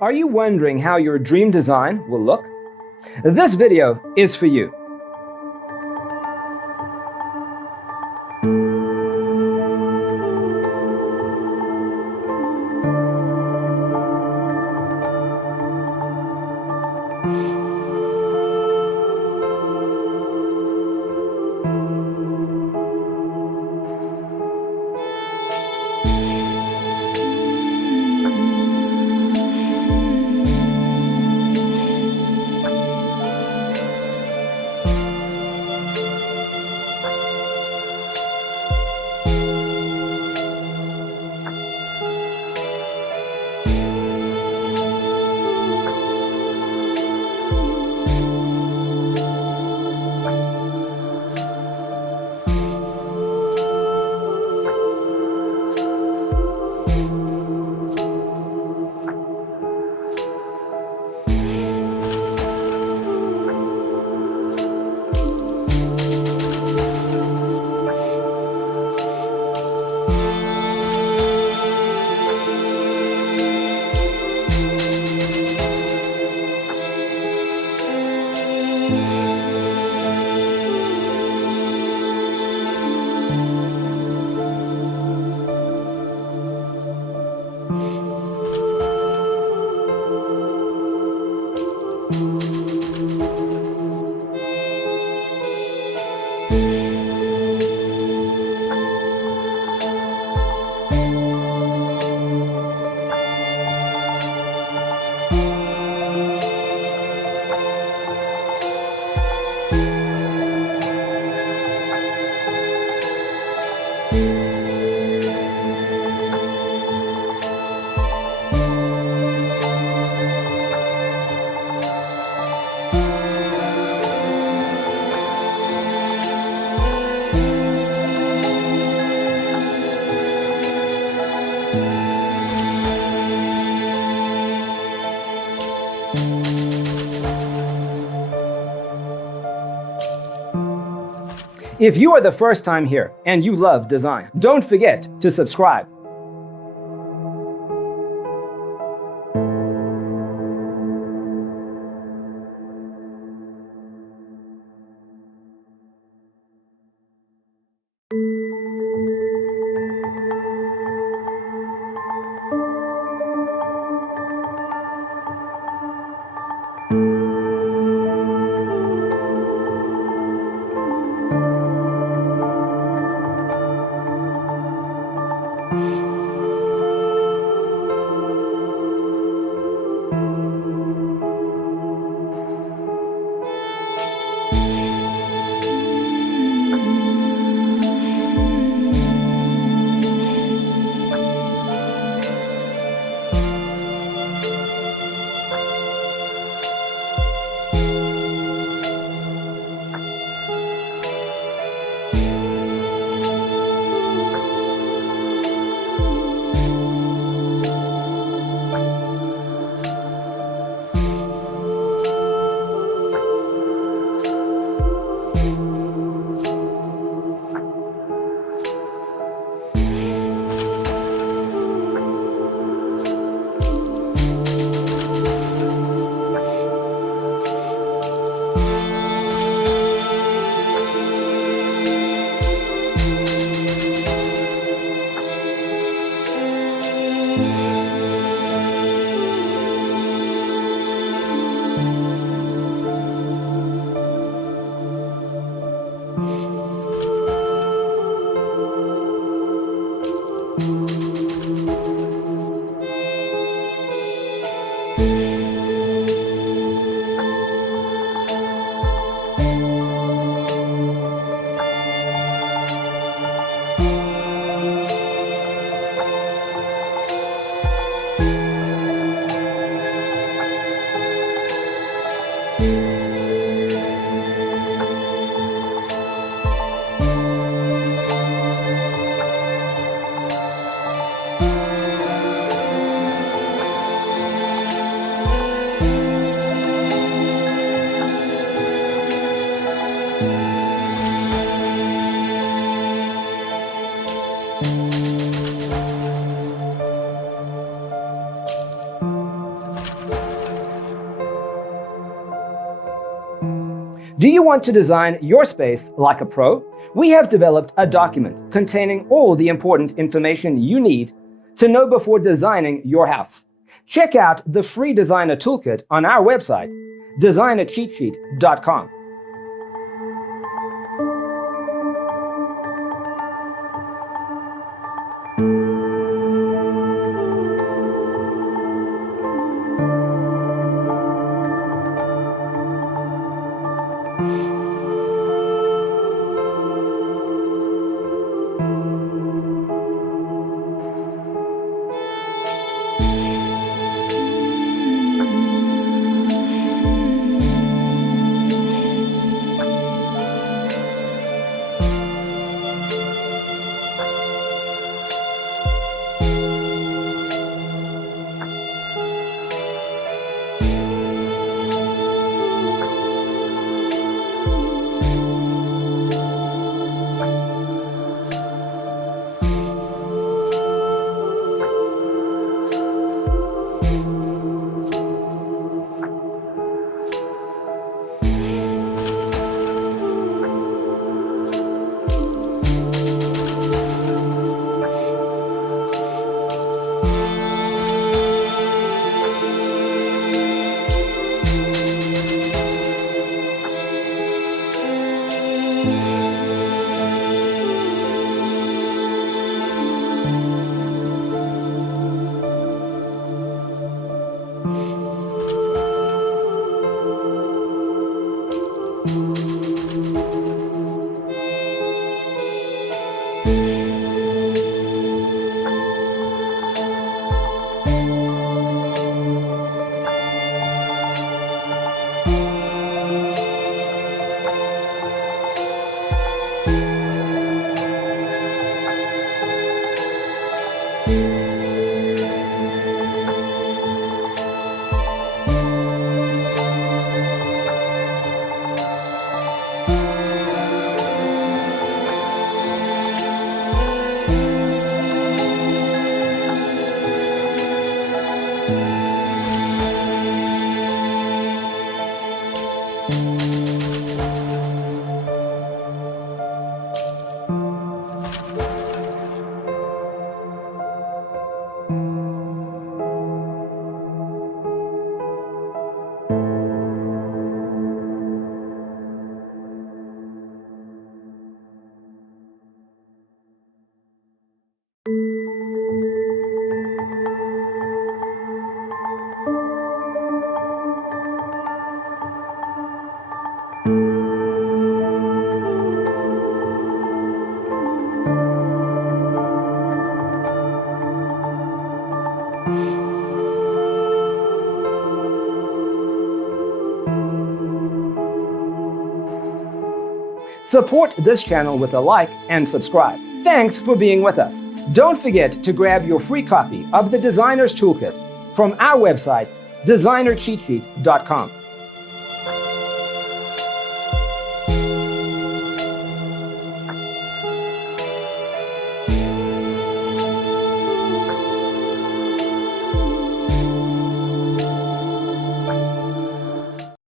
Are you wondering how your dream design will look? This video is for you. If you are the first time here and you love design, don't forget to subscribe. Do you want to design your space like a pro? We have developed a document containing all the important information you need to know before designing your house. Check out the free designer toolkit on our website, designercheatsheet.com. Support this channel with a like and subscribe. Thanks for being with us. Don't forget to grab your free copy of the Designer's Toolkit from our website, designercheatsheet.com.